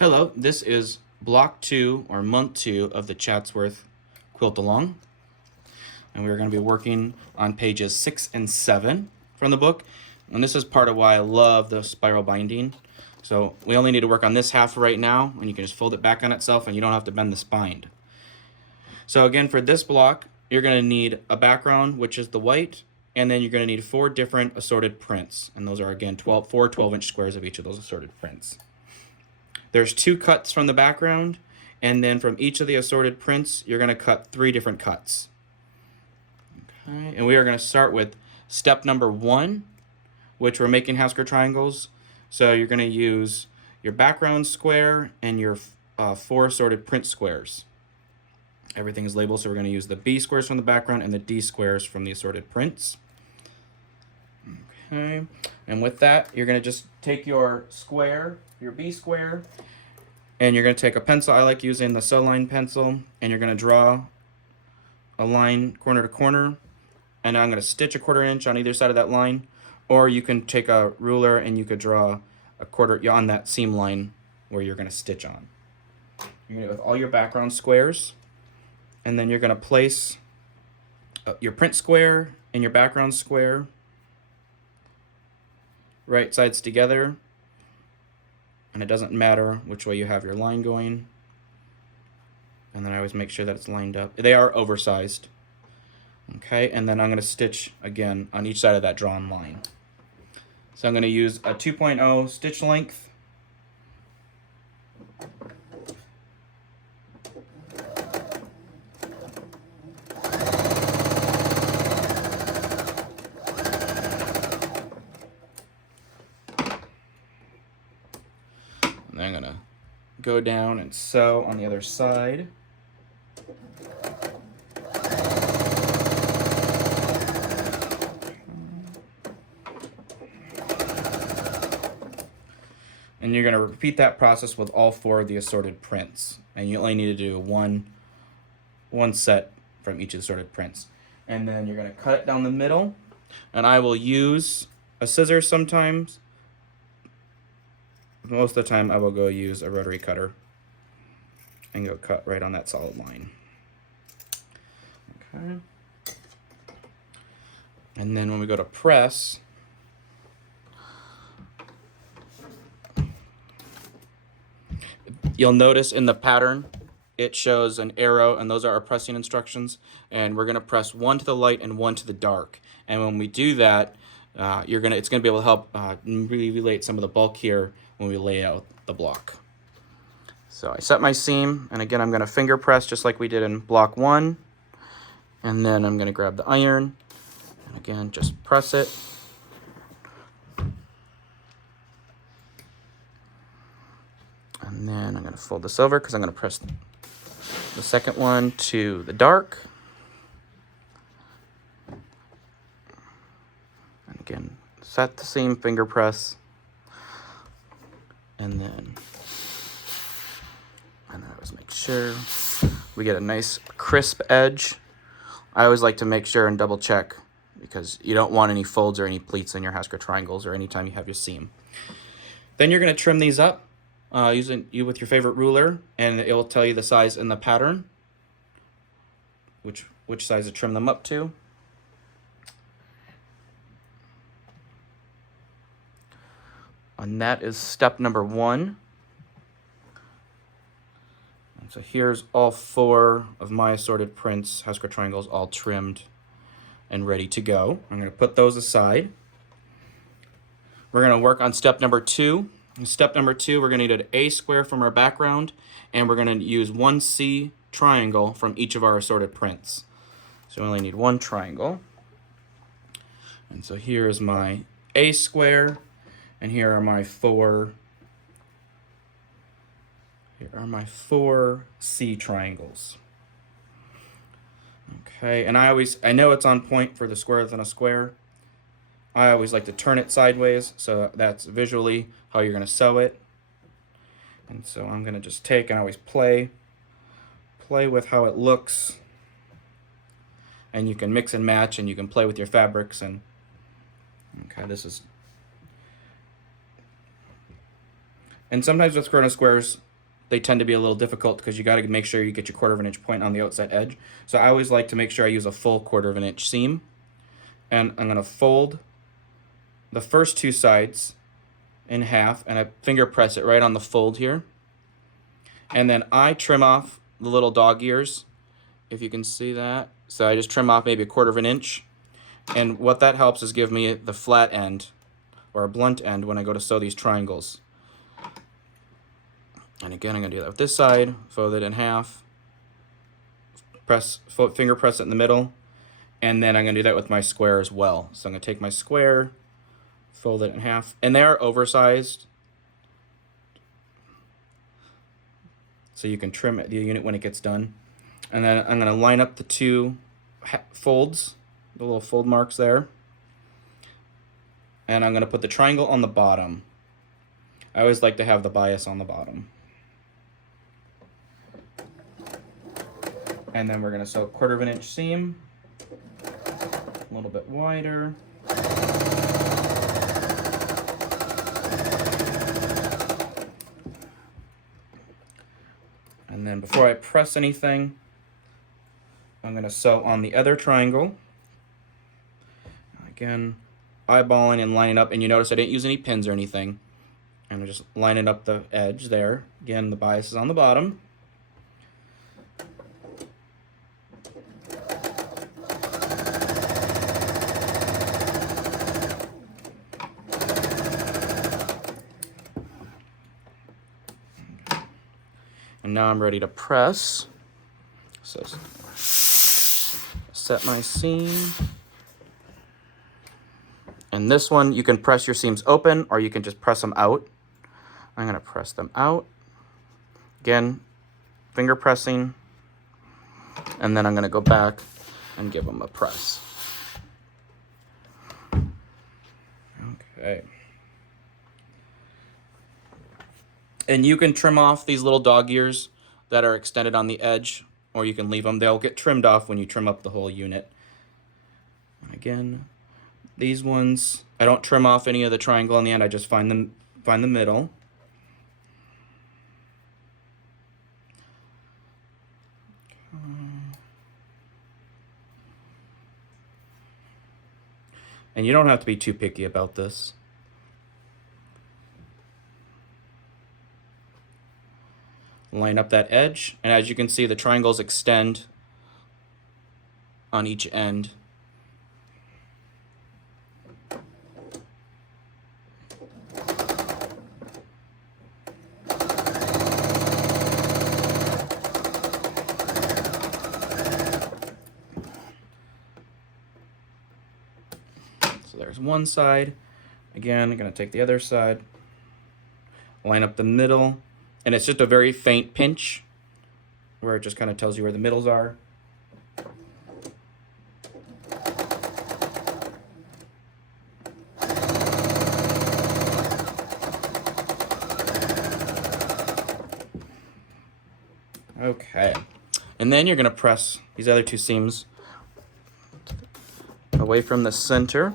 Hello, this is block 2 or month 2 of the Chatsworth Quilt-Along, and we're going to be working on pages 6 and 7 from the book. And this is part of why I love the spiral binding. So we only need to work on this half right now, and you can just fold it back on itself and you don't have to bend the spine. So again, for this block, you're going to need a background, which is the white, and then you're going to need 4 different assorted prints. And those are, again, 4 12-inch squares of each of those assorted prints. There's 2 cuts from the background, and then from each of the assorted prints, you're going to cut 3 different cuts. Okay, and we are going to start with step number 1, which we're making house square triangles. So you're going to use your background square and your 4 assorted print squares. Everything is labeled, so we're going to use the B squares from the background and the D squares from the assorted prints. Okay, and with that, you're going to just take your square, your B square, and you're going to take a pencil. I like using the sew line pencil, and you're going to draw a line corner to corner, and I'm going to stitch a 1/4 inch on either side of that line, or you can take a ruler and you could draw a 1/4 on that seam line where you're going to stitch on. You're going to do it with all your background squares, and then you're going to place your print square and your background square right sides together, and it doesn't matter which way you have your line going. And then I always make sure that it's lined up. They are oversized. Okay, and then I'm going to stitch again on each side of that drawn line. So I'm going to use a 2.0 stitch length. And I'm going to go down and sew on the other side. And you're going to repeat that process with all 4 of the assorted prints. And you only need to do one set from each of the assorted prints. And then you're going to cut it down the middle. And I will use a scissors sometimes. Most of the time I will go use a rotary cutter and go cut right on that solid line. Okay. And then when we go to press, you'll notice in the pattern it shows an arrow, and those are our pressing instructions, and we're going to press 1 to the light and 1 to the dark. And when we do that, it's going to be able to help relate some of the bulk here when we lay out the block. So I set my seam, and again I'm going to finger press just like we did in block 1, and then I'm going to grab the iron and again just press it. And then I'm going to fold this over because I'm going to press the second one to the dark. And again, set the seam, finger press. And then I always make sure we get a nice crisp edge. I always like to make sure and double check because you don't want any folds or any pleats in your house square triangles or anytime you have your seam. Then you're going to trim these up using with your favorite ruler, and it will tell you the size in the pattern, which size to trim them up to. And that is step number 1. And so here's all 4 of my assorted prints, house square triangles, all trimmed and ready to go. I'm going to put those aside. We're going to work on step number 2. In step number 2, we're going to need an A square from our background, and we're going to use 1 C triangle from each of our assorted prints. So we only need 1 triangle. And so here is my A square. And here are my 4 C triangles. Okay, and I know it's on point for the square within a square. I always like to turn it sideways, so that's visually how you're going to sew it. And so I'm going to just take and always play with how it looks. And you can mix and match, and you can play with your fabrics. And okay, this is. And sometimes with corner squares, they tend to be a little difficult because you got to make sure you get your 1/4 inch point on the outside edge. So I always like to make sure I use a full 1/4 inch seam. And I'm going to fold the first 2 sides in half, and I finger press it right on the fold here. And then I trim off the little dog ears, if you can see that. So I just trim off maybe a 1/4 inch. And what that helps is give me the flat end or a blunt end when I go to sew these triangles. And again, I'm going to do that with this side, fold it in half, finger press it in the middle, and then I'm going to do that with my square as well. So I'm going to take my square, fold it in half, and they are oversized, so you can trim the unit when it gets done. And then I'm going to line up the 2 folds, the little fold marks there, and I'm going to put the triangle on the bottom. I always like to have the bias on the bottom. And then we're going to sew a 1/4 inch seam, a little bit wider. And then before I press anything, I'm going to sew on the other triangle. Again, eyeballing and lining up, and you notice I didn't use any pins or anything. I'm just lining up the edge there. Again, the bias is on the bottom. And now I'm ready to press. So set my seam. And this one, you can press your seams open or you can just press them out. I'm going to press them out. Again, finger pressing. And then I'm going to go back and give them a press. Okay. And you can trim off these little dog ears that are extended on the edge, or you can leave them. They'll get trimmed off when you trim up the whole unit. Again, these ones, I don't trim off any of the triangle on the end. I just find the middle. And you don't have to be too picky about this. Line up that edge, and as you can see, the triangles extend on each end. So there's one side. Again, I'm going to take the other side, line up the middle. And it's just a very faint pinch where it just kind of tells you where the middles are. Okay. And then you're going to press these other 2 seams away from the center.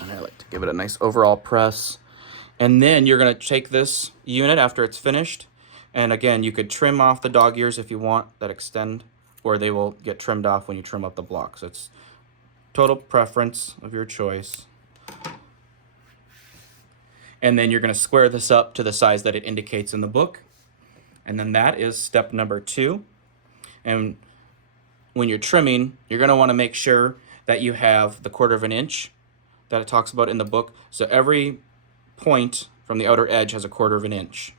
And I like to give it a nice overall press. And then you're going to take this unit after it's finished. And again, you could trim off the dog ears if you want that extend, or they will get trimmed off when you trim up the block. So it's total preference of your choice. And then you're going to square this up to the size that it indicates in the book. And then that is step number 2. And when you're trimming, you're going to want to make sure that you have the 1/4 inch that it talks about in the book. So every point from the outer edge has a 1/4 inch.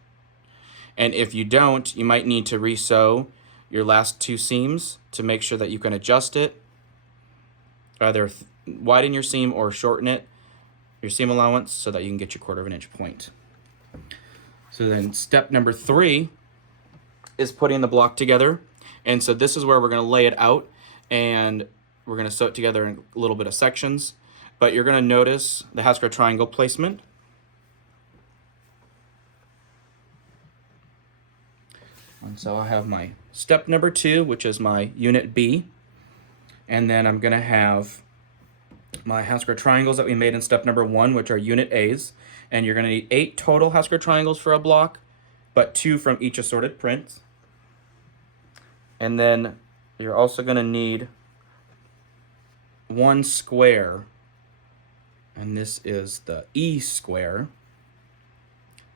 And if you don't, you might need to re-sew your last 2 seams to make sure that you can adjust it. Either widen your seam or shorten it, your seam allowance, so that you can get your 1/4 inch point. So then step number 3 is putting the block together. And so this is where we're going to lay it out, and we're going to sew it together in a little bit of sections. But you're going to notice the Haskell triangle placement. And so I have my step number 2, which is my unit B. And then I'm going to have my house square triangles that we made in step number 1, which are unit A's. And you're going to need 8 total house square triangles for a block, but 2 from each assorted print. And then you're also going to need 1 square, and this is the E square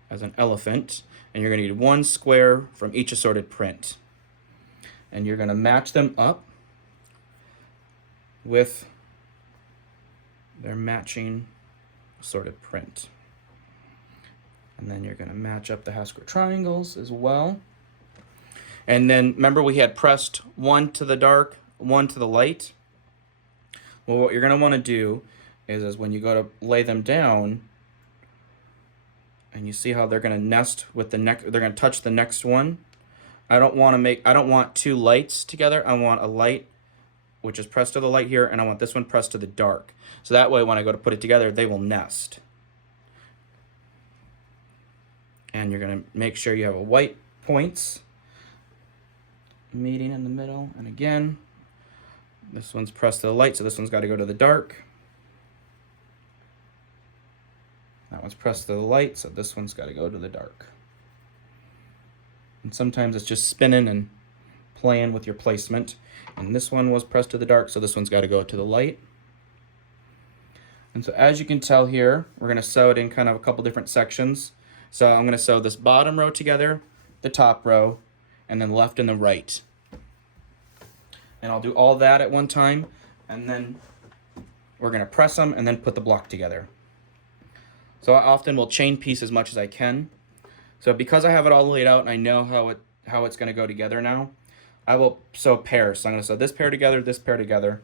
as an elephant. And you're going to need 1 square from each assorted print. And you're going to match them up with their matching assorted print. And then you're going to match up the house square triangles as well. And then remember we had pressed 1 to the dark, 1 to the light. Well, what you're going to want to do is when you go to lay them down, and you see how they're going to nest with the next, they're going to touch the next one. I don't want 2 lights together. I want a light which is pressed to the light here, and I want this one pressed to the dark. So that way when I go to put it together, they will nest. And you're going to make sure you have a white points meeting in the middle. And again, this one's pressed to the light, so this one's got to go to the dark. That one's pressed to the light, so this one's got to go to the dark. And sometimes it's just spinning and playing with your placement. And this one was pressed to the dark, so this one's got to go to the light. And so as you can tell here, we're going to sew it in kind of a couple different sections. So I'm going to sew this bottom row together, the top row, and then left and the right. And I'll do all that at one time, and then we're going to press them and then put the block together. So I often will chain piece as much as I can. So because I have it all laid out and I know how it's going to go together now, I will sew pairs. So I'm going to sew this pair together, this pair together,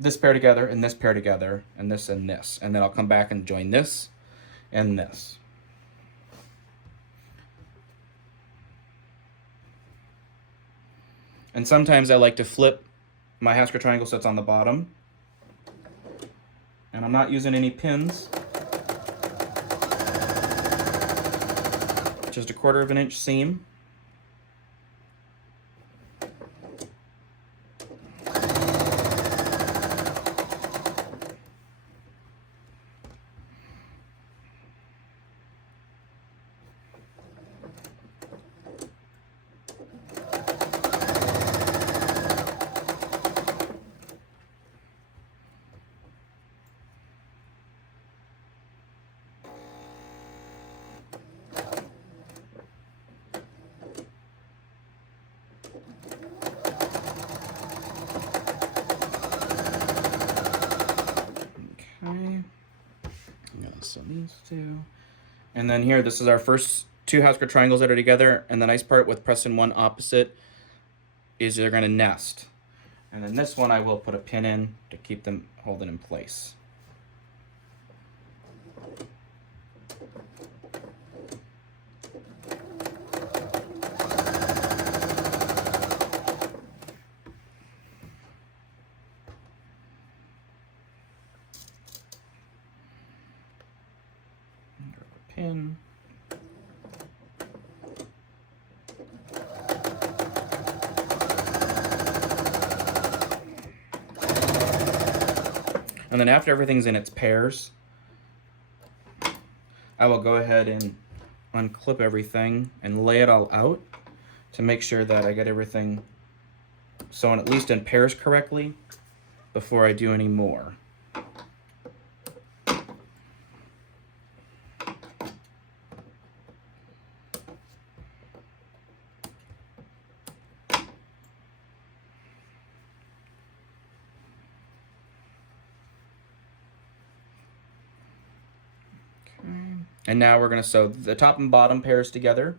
this pair together, and this pair together, and this and this. And then I'll come back and join this and this. And sometimes I like to flip my house square triangle so it's on the bottom. And I'm not using any pins. Just a 1/4 of an inch seam. So these 2. And then here, this is our first 2 house square triangles that are together. And the nice part with pressing one opposite is they're going to nest. And then this one I will put a pin in to keep them holding in place. Pin. And then after everything's in its pairs, I will go ahead and unclip everything and lay it all out to make sure that I get everything sewn at least in pairs correctly before I do any more. And now we're going to sew the top and bottom pairs together.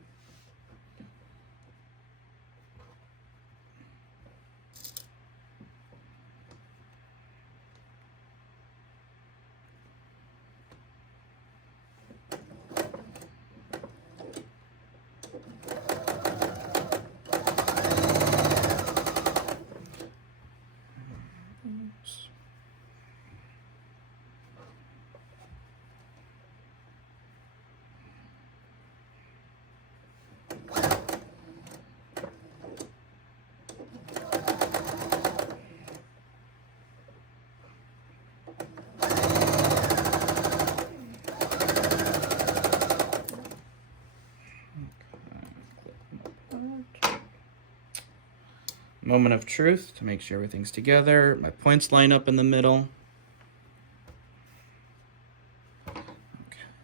Moment of truth to make sure everything's together. My points line up in the middle.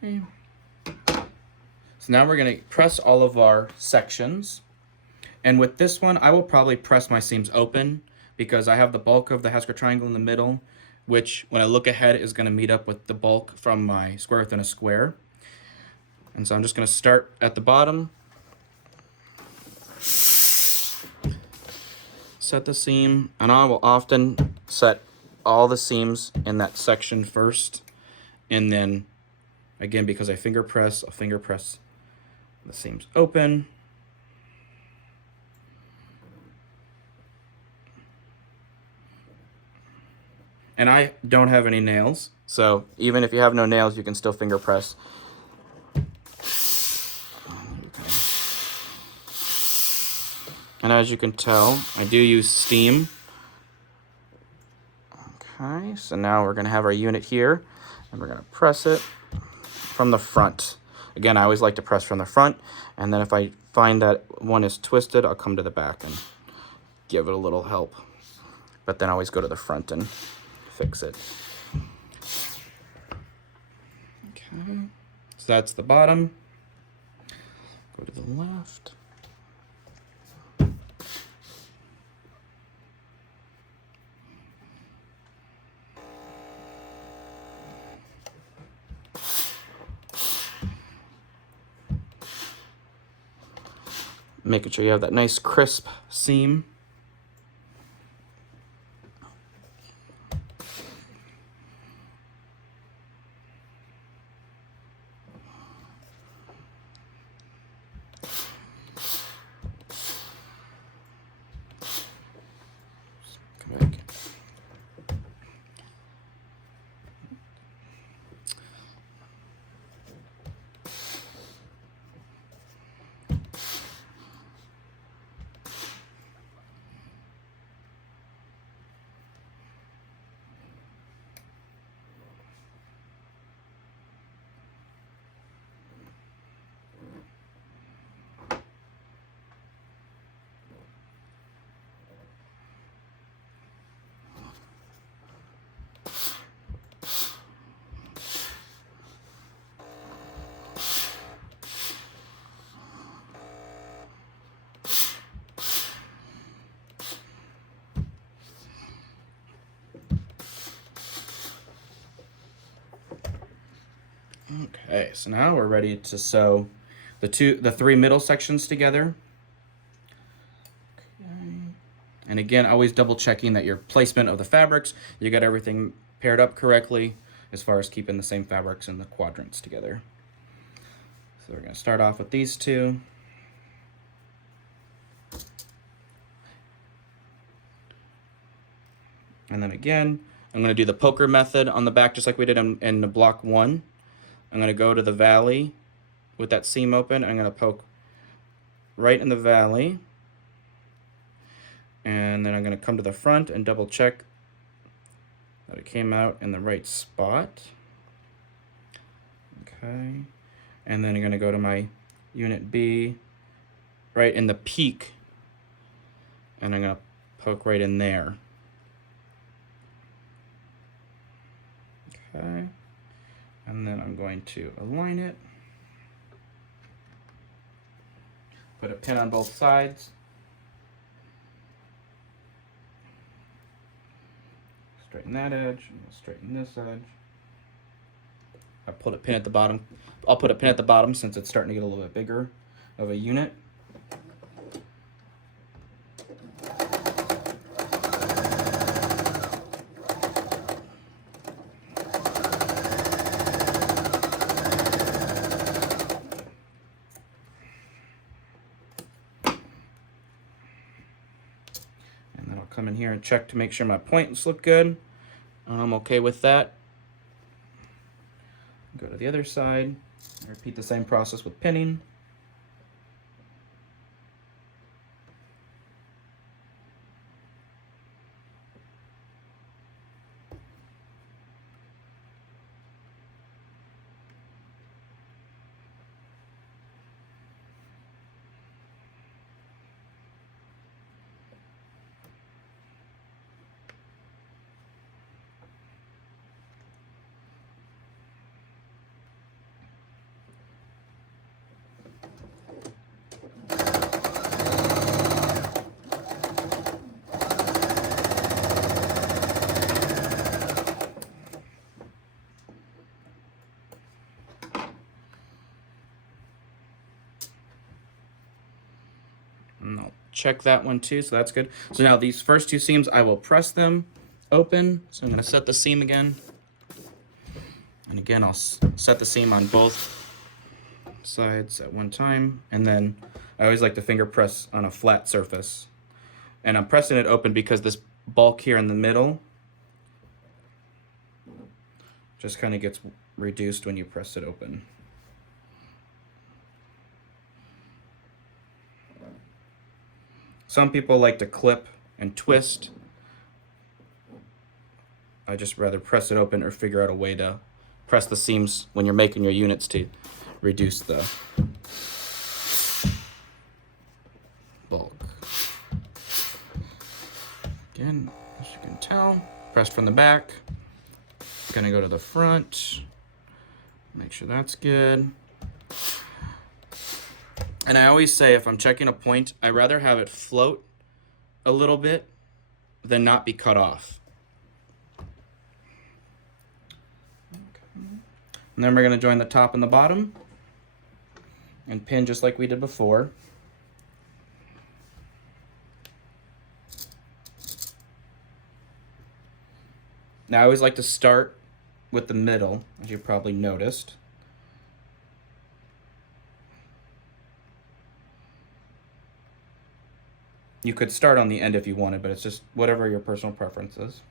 Okay. So now we're going to press all of our sections. And with this one, I will probably press my seams open because I have the bulk of the Hasker triangle in the middle, which when I look ahead is going to meet up with the bulk from my square within a square. And so I'm just going to start at the bottom, set the seam, and I will often set all the seams in that section first, and then again, because I finger press, I'll finger press the seams open. And I don't have any nails, so even if you have no nails, you can still finger press. And as you can tell, I do use steam. Okay, so now we're gonna have our unit here, and we're gonna press it from the front. Again, I always like to press from the front, and then if I find that one is twisted, I'll come to the back and give it a little help. But then I always go to the front and fix it. Okay, so that's the bottom. Go to the left. Making sure you have that nice crisp seam. Come back. Okay, so now we're ready to sew the three middle sections together. Okay. And again, always double checking that your placement of the fabrics, you got everything paired up correctly as far as keeping the same fabrics in the quadrants together. So we're going to start off with these two. And then again, I'm going to do the poker method on the back just like we did in the block 1. I'm going to go to the valley with that seam open. I'm going to poke right in the valley. And then I'm going to come to the front and double check that it came out in the right spot. Okay. And then I'm going to go to my unit B right in the peak. And I'm going to poke right in there. Okay. And then I'm going to align it. Put a pin on both sides. Straighten that edge, and we'll straighten this edge. I put a pin at the bottom. I'll put a pin at the bottom since it's starting to get a little bit bigger of a unit. Come in here and check to make sure my points look good. I'm okay with that. Go to the other side. Repeat the same process with pinning. And I'll check that one too, so that's good. So now these first two seams, I will press them open. So I'm going to set the seam again. And again, I'll set the seam on both sides at one time. And then I always like to finger press on a flat surface. And I'm pressing it open because this bulk here in the middle just kind of gets reduced when you press it open. Some people like to clip and twist. I just rather press it open or figure out a way to press the seams when you're making your units to reduce the bulk. Again, as you can tell, pressed from the back. Gonna go to the front, make sure that's good. And I always say if I'm checking a point, I'd rather have it float a little bit than not be cut off. And then we're going to join the top and the bottom and pin just like we did before. Now I always like to start with the middle, as you probably noticed. You could start on the end if you wanted, but it's just whatever your personal preference is.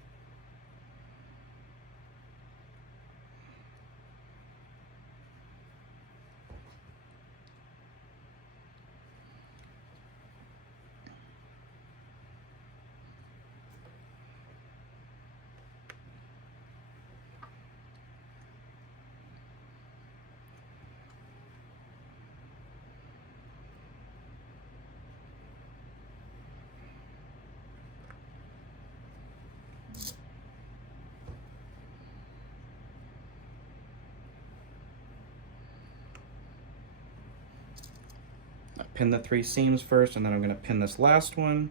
Pin the 3 seams first, and then I'm going to pin this last one.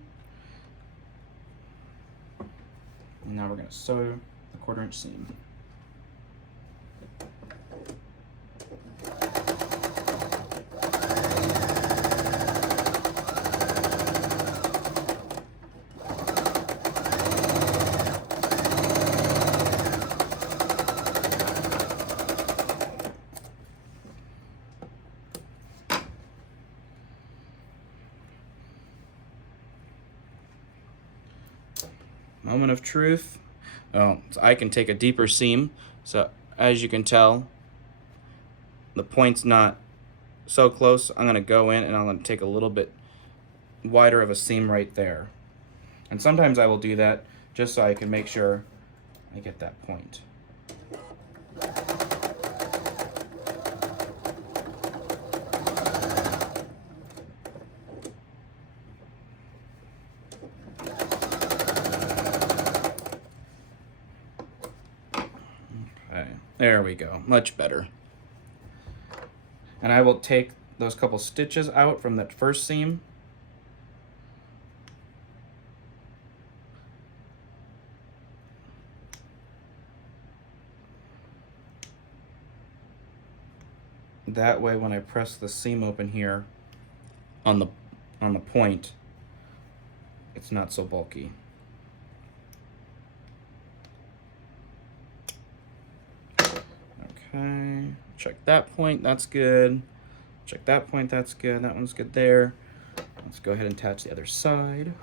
And now we're going to sew the 1/4 inch seam. Moment of truth. Oh, so I can take a deeper seam. So as you can tell, the point's not so close. I'm going to go in and I'm going to take a little bit wider of a seam right there. And sometimes I will do that just so I can make sure I get that point. There we go, much better. And I will take those couple stitches out from that first seam. That way when I press the seam open here on the point, it's not so bulky. Okay, check that point, that's good. Check that point, that's good. That one's good there. Let's go ahead and attach the other side.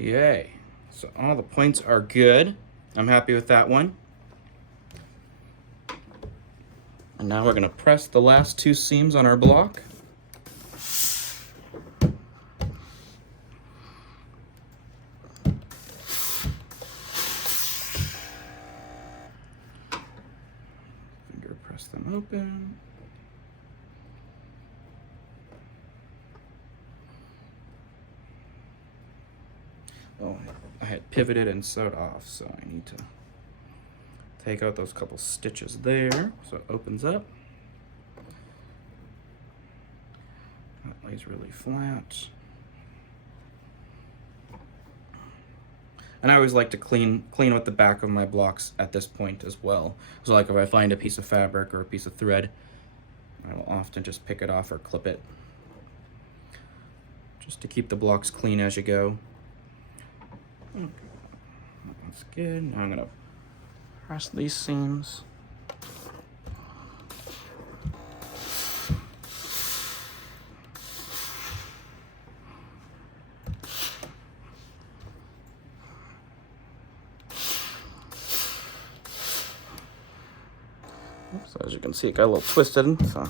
Yay. So all the points are good. I'm happy with that one. And now we're going to press the last 2 seams on our block. Finger press them open. Oh, I had pivoted and sewed off, so I need to take out those couple stitches there so it opens up. That lays really flat. And I always like to clean with the back of my blocks at this point as well. So like if I find a piece of fabric or a piece of thread, I will often just pick it off or clip it, just to keep the blocks clean as you go. Okay. That's good. Now I'm gonna press these seams. So as you can see, it got a little twisted. So.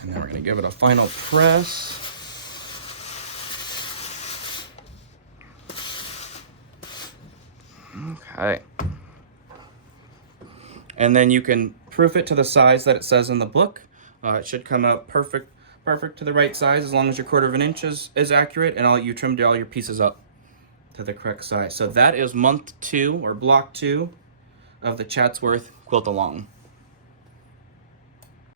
And then we're going to give it a final press. Okay. And then you can proof it to the size that it says in the book. It should come out perfect to the right size as long as your 1/4 inch is accurate, and you trimmed all your pieces up to the correct size. So that is month 2 or block 2 of the Chatsworth Quilt-Along.